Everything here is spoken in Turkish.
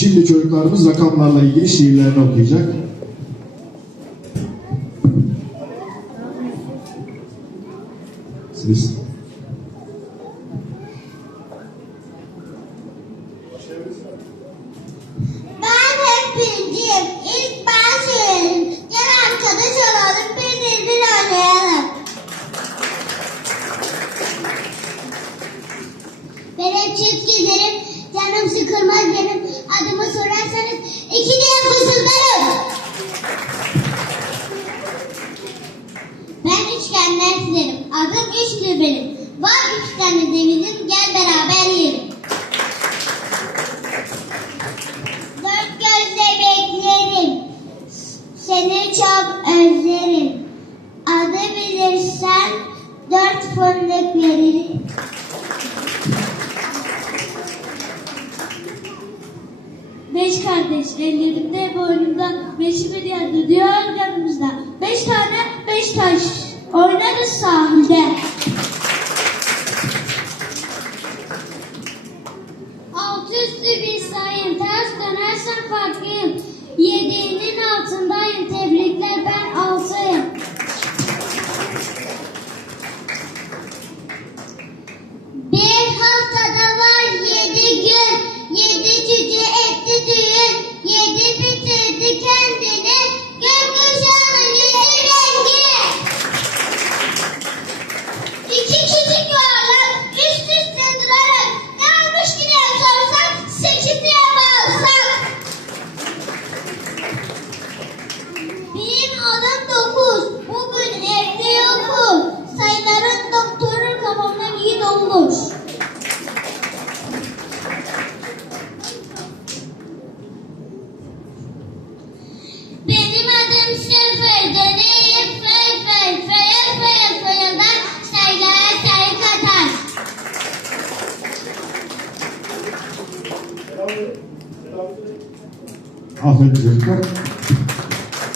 Şimdi çocuklarımız rakamlarla ilgili şiirlerini okuyacak. Siz. Ben hep birinciyim. İlk ben söylerim. Gel arkadaş olalım, bir bir oynayalım. Ben hep çift gezerim. Canım sıkılmaz benim. İki diye fısıldarım. Ben üçgenler çizerim. Adım üçlü benim. Var üç tane demirim. Gel beraber yiyelim. Dört gözle beklerim. Seni çok özlerim. Adı bilirsen dört fındık veririm. Beş kardeş ellerinde boynunda beşi bir yerde diyor yanımızda. Beş tane beş taş oynarız sahilde. Altı üstü bir sayım ters dönersen farklıyım. Yediğinin Aferin çocuklar.